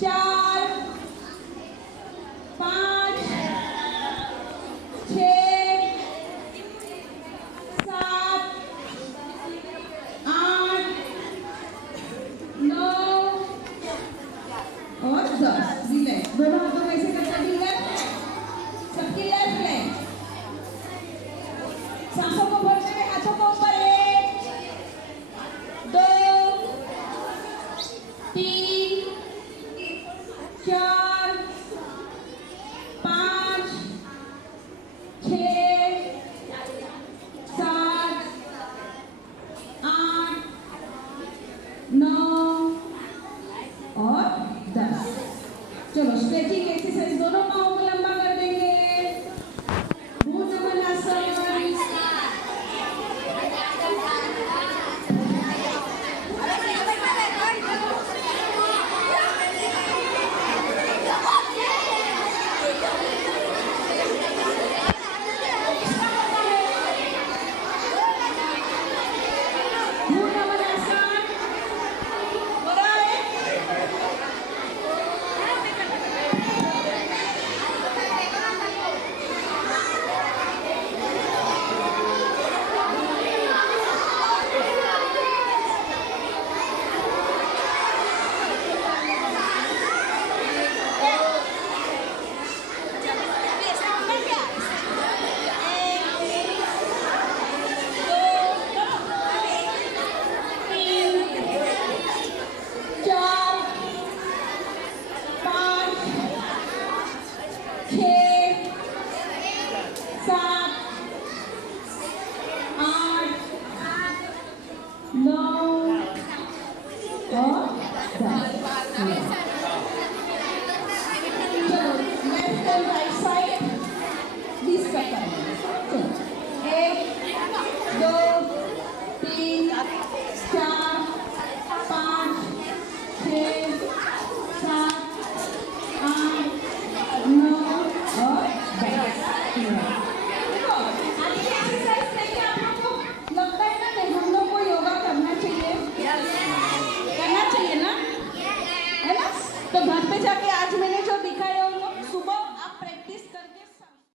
4 5 6 7 8 9 और 10। रिलैक्स, दोनों हाथों में ऐसे करके लेफ्ट, सबकी लेफ्ट लेग। सांसों को भरते हुए हाथों को ऊपर, 1 2 3 4 5 6 7 8 9 और 10। चलो स्ट्रेचिंग एक्सरसाइज, दोनों पाँव को लंबा कर देंगे। भुजंगासन। One, two, three, 4